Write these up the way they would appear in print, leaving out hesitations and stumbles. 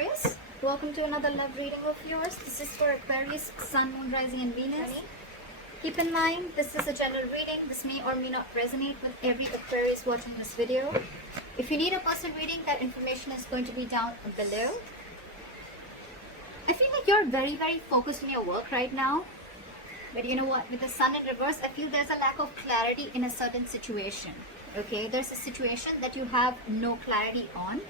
Aquarius. Welcome to another love reading of yours. This is for Aquarius, Sun, Moon, Rising and Venus. Keep in mind, this is a general reading. This may or may not resonate with every Aquarius watching this video. If you need a personal reading, that information is going to be down below. I feel like you're very, very focused on your work right now. But you know what? With the Sun in reverse, I feel there's a lack of clarity in a certain situation. Okay, there's a situation that you have no clarity on.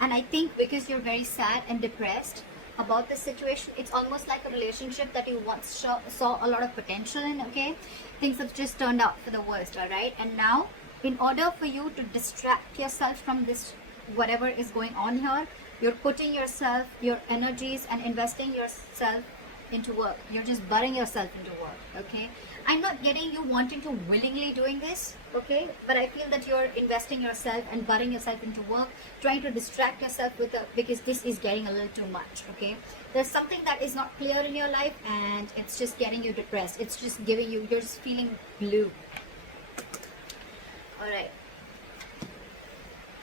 And I think because you're very sad and depressed about this situation, it's almost like a relationship that you once saw a lot of potential in, okay? Things have just turned out for the worst, all right? And now, in order for you to distract yourself from this, whatever is going on here, you're putting yourself, your energies and investing yourself into work. You're just burying yourself into work, okay? I'm not getting you wanting to willingly doing this, okay? But I feel that you're investing yourself and burying yourself into work, trying to distract yourself with because this is getting a little too much, okay? There's something that is not clear in your life and it's just getting you depressed. It's just giving you, you're just feeling blue. All right.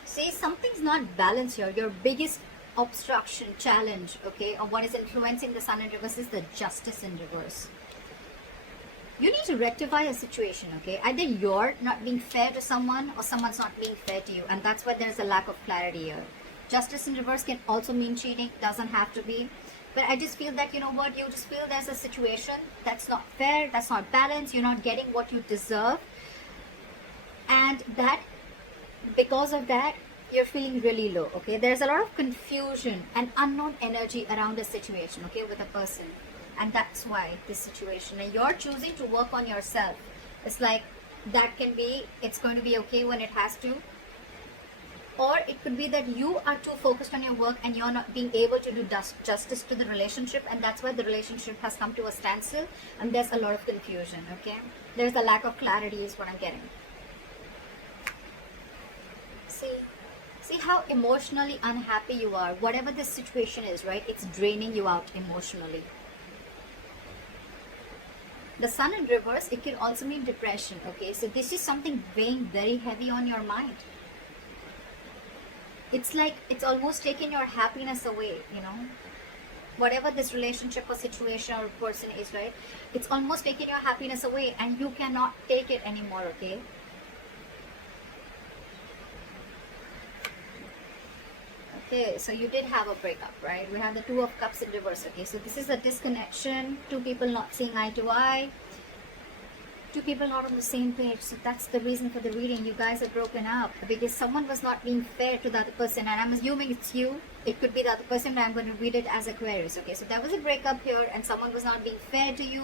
See, something's not balanced here. Your biggest obstruction, challenge, okay, or what is influencing the Sun in reverse is the Justice in reverse. You need to rectify a situation, okay? Either you're not being fair to someone or someone's not being fair to you, and that's why there's a lack of clarity here. Justice in reverse can also mean cheating, doesn't have to be. But I just feel that, you know what, you just feel there's a situation that's not fair, that's not balanced, you're not getting what you deserve. And that, because of that, you're feeling really low, okay? There's a lot of confusion and unknown energy around a situation, okay, with a person. And that's why this situation, and you're choosing to work on yourself. It's like that can be, it's going to be okay when it has to, or it could be that you are too focused on your work and you're not being able to do justice to the relationship, and that's why the relationship has come to a standstill and there's a lot of confusion, okay? There's a lack of clarity is what I'm getting. See how emotionally unhappy you are. Whatever this situation is, right, it's draining you out emotionally. The Sun in reverse, it can also mean depression, okay? So this is something weighing very heavy on your mind. It's like, it's almost taking your happiness away, you know? Whatever this relationship or situation or person is, right? It's almost taking your happiness away and you cannot take it anymore, okay? Okay, so you did have a breakup, right? We have the Two of Cups in reverse, okay? So this is a disconnection, two people not seeing eye to eye, two people not on the same page. So that's the reason for the reading. You guys are broken up because someone was not being fair to the other person, and I'm assuming it's you. It could be the other person, but I'm going to read it as Aquarius, okay? So there was a breakup here and someone was not being fair to you.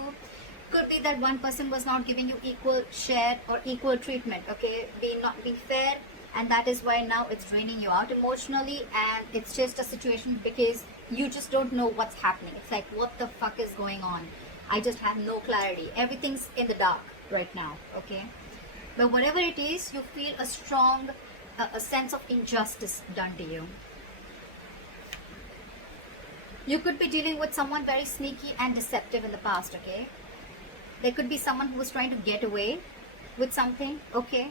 Could be that one person was not giving you equal share or equal treatment, okay? Not being fair. And that is why now it's draining you out emotionally, and it's just a situation because you just don't know what's happening. It's like, what the fuck is going on? I just have no clarity. Everything's in the dark right now, okay? But whatever it is, you feel a strong a sense of injustice done to you. You could be dealing with someone very sneaky and deceptive in the past, okay? There could be someone who was trying to get away with something, okay?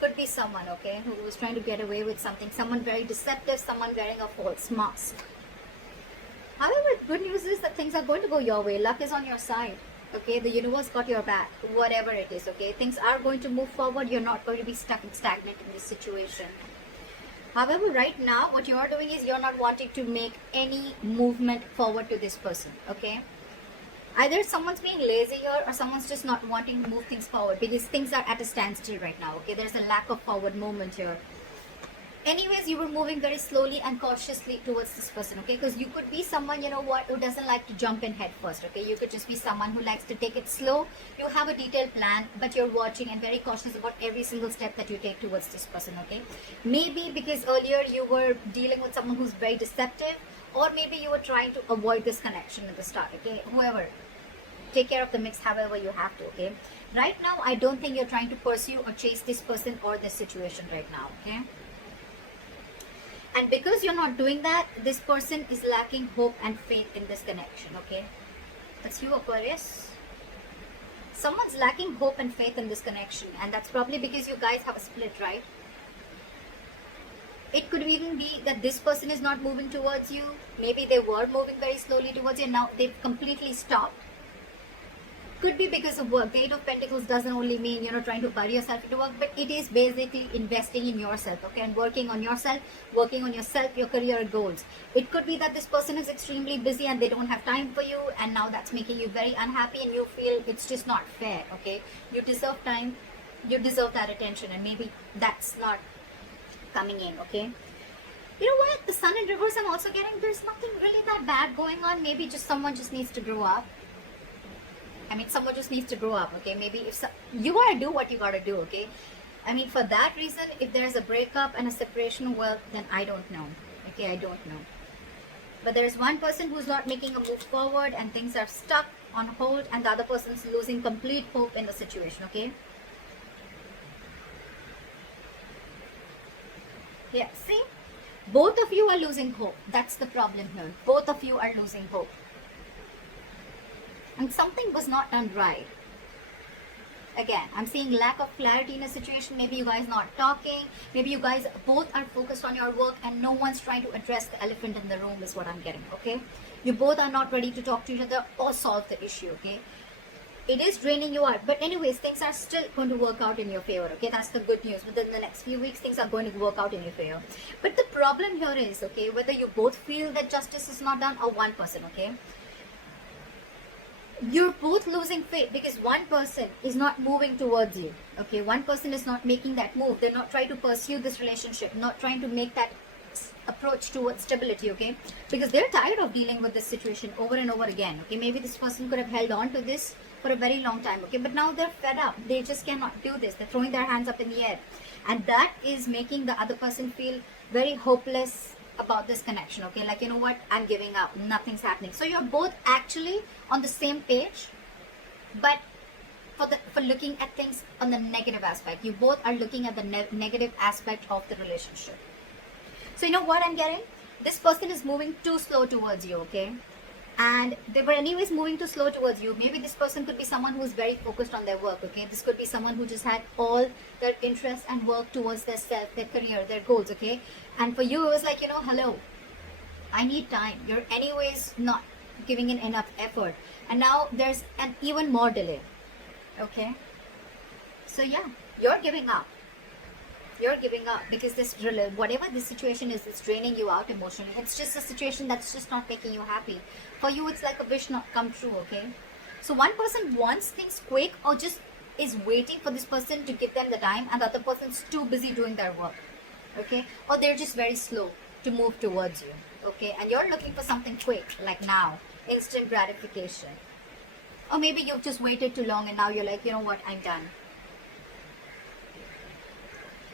Could be someone, okay, who was trying to get away with something, someone very deceptive, someone wearing a false mask. However, good news is that things are going to go your way. Luck is on your side, okay? The universe got your back, whatever it is, okay? Things are going to move forward. You're not going to be stuck and stagnant in this situation. However, right now, what you're doing is you're not wanting to make any movement forward to this person, okay? Either someone's being lazy here or someone's just not wanting to move things forward because things are at a standstill right now, okay? There's a lack of forward movement here. Anyways, you were moving very slowly and cautiously towards this person, okay? Because you could be someone, you know what, who doesn't like to jump in head first, okay? You could just be someone who likes to take it slow. You have a detailed plan, but you're watching and very cautious about every single step that you take towards this person, okay? Maybe because earlier you were dealing with someone who's very deceptive, or maybe you were trying to avoid this connection at the start, okay? Whoever. Take care of the mix however you have to, okay? Right now, I don't think you're trying to pursue or chase this person or this situation right now, okay? And because you're not doing that, this person is lacking hope and faith in this connection, okay? That's you, Aquarius. Someone's lacking hope and faith in this connection, and that's probably because you guys have a split, right? It could even be that this person is not moving towards you. Maybe they were moving very slowly towards you and now they've completely stopped. Could be because of work. The Eight of Pentacles doesn't only mean, trying to bury yourself into work, but it is basically investing in yourself, okay, and working on yourself, your career goals. It could be that this person is extremely busy and they don't have time for you, and now that's making you very unhappy and you feel it's just not fair, okay. You deserve time, you deserve that attention, and maybe that's not coming in, okay. You know what? The Sun in reverse, I'm also getting, there's nothing really that bad going on. Maybe just someone just needs to grow up. I mean, someone just needs to grow up, okay? Maybe if you gotta do what you gotta do, okay? I mean, for that reason, if there's a breakup and a separation, well, then I don't know, okay? I don't know. But there's one person who's not making a move forward and things are stuck on hold, and the other person's losing complete hope in the situation, okay? Yeah, see? Both of you are losing hope. That's the problem here. Both of you are losing hope. And something was not done right. Again, I'm seeing lack of clarity in a situation. Maybe you guys not talking. Maybe you guys both are focused on your work and no one's trying to address the elephant in the room is what I'm getting, okay? You both are not ready to talk to each other or solve the issue, okay? It is draining you out. But anyways, things are still going to work out in your favor, okay? That's the good news. Within the next few weeks, things are going to work out in your favor. But the problem here is, okay, whether you both feel that justice is not done or one person, okay? You're both losing faith because one person is not moving towards you, okay? One person is not making that move. They're not trying to pursue this relationship, not trying to make that approach towards stability, okay? Because they're tired of dealing with this situation over and over again, okay? Maybe this person could have held on to this for a very long time, okay? But now they're fed up. They just cannot do this. They're throwing their hands up in the air. And that is making the other person feel very hopeless about this connection, okay? Like, you know what? I'm giving up. Nothing's happening. So you're both actually on the same page, but for looking at things on the negative aspect. You both are looking at the negative aspect of the relationship. So you know what I'm getting? This person is moving too slow towards you, okay? And they were anyways moving too slow towards you. Maybe this person could be someone who's very focused on their work, okay? This could be someone who just had all their interest and work towards their self, their career, their goals, okay? And for you, it was like, hello, I need time. You're anyways not giving in enough effort. And now there's an even more delay, okay? So yeah, you're giving up. You're giving up because whatever this situation is, it's draining you out emotionally. It's just a situation that's just not making you happy. For you, it's like a wish not come true, okay? So one person wants things quick or just is waiting for this person to give them the time, and the other person's too busy doing their work, okay? Or they're just very slow to move towards you, okay? And you're looking for something quick, like now, instant gratification. Or maybe you've just waited too long and now you're like, you know what, I'm done.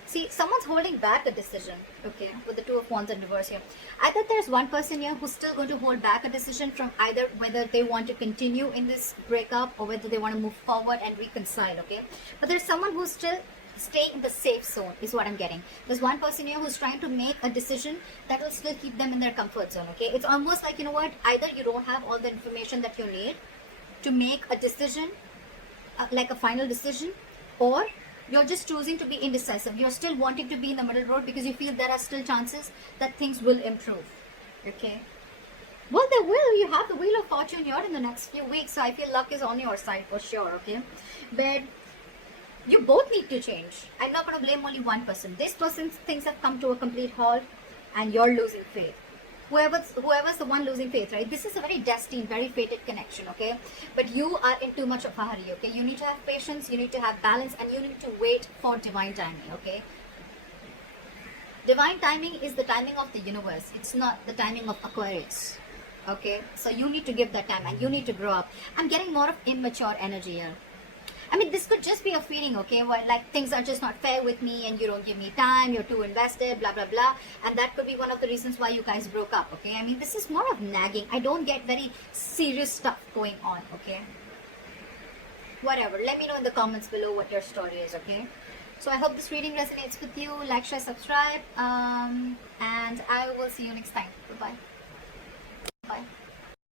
See, someone's holding back a decision, okay, with the Two of Wands in reverse here. I thought there's one person here who's still going to hold back a decision from either whether they want to continue in this breakup or whether they want to move forward and reconcile, okay? But there's someone who's still staying in the safe zone is what I'm getting. There's one person here who's trying to make a decision that will still keep them in their comfort zone, okay? It's almost like, you know what, either you don't have all the information that you need to make a decision, like a final decision, or you're just choosing to be indecisive. You're still wanting to be in the middle road because you feel there are still chances that things will improve. Okay? Well, they will. You have the Wheel of Fortune here in the next few weeks. So I feel luck is on your side for sure. Okay? But you both need to change. I'm not going to blame only one person. This person's things have come to a complete halt and you're losing faith. Whoever's the one losing faith, right? This is a very destined, very fated connection, okay? But you are in too much of a hurry, okay? You need to have patience, you need to have balance, and you need to wait for divine timing, okay? Divine timing is the timing of the universe. It's not the timing of Aquarius, okay? So you need to give that time and you need to grow up. I'm getting more of immature energy here. I mean, this could just be a feeling, okay, where like things are just not fair with me and you don't give me time, you're too invested, blah, blah, blah. And that could be one of the reasons why you guys broke up, okay? I mean, this is more of nagging. I don't get very serious stuff going on, okay? Whatever. Let me know in the comments below what your story is, okay? So I hope this reading resonates with you. Like, share, subscribe. And I will see you next time. Bye-bye.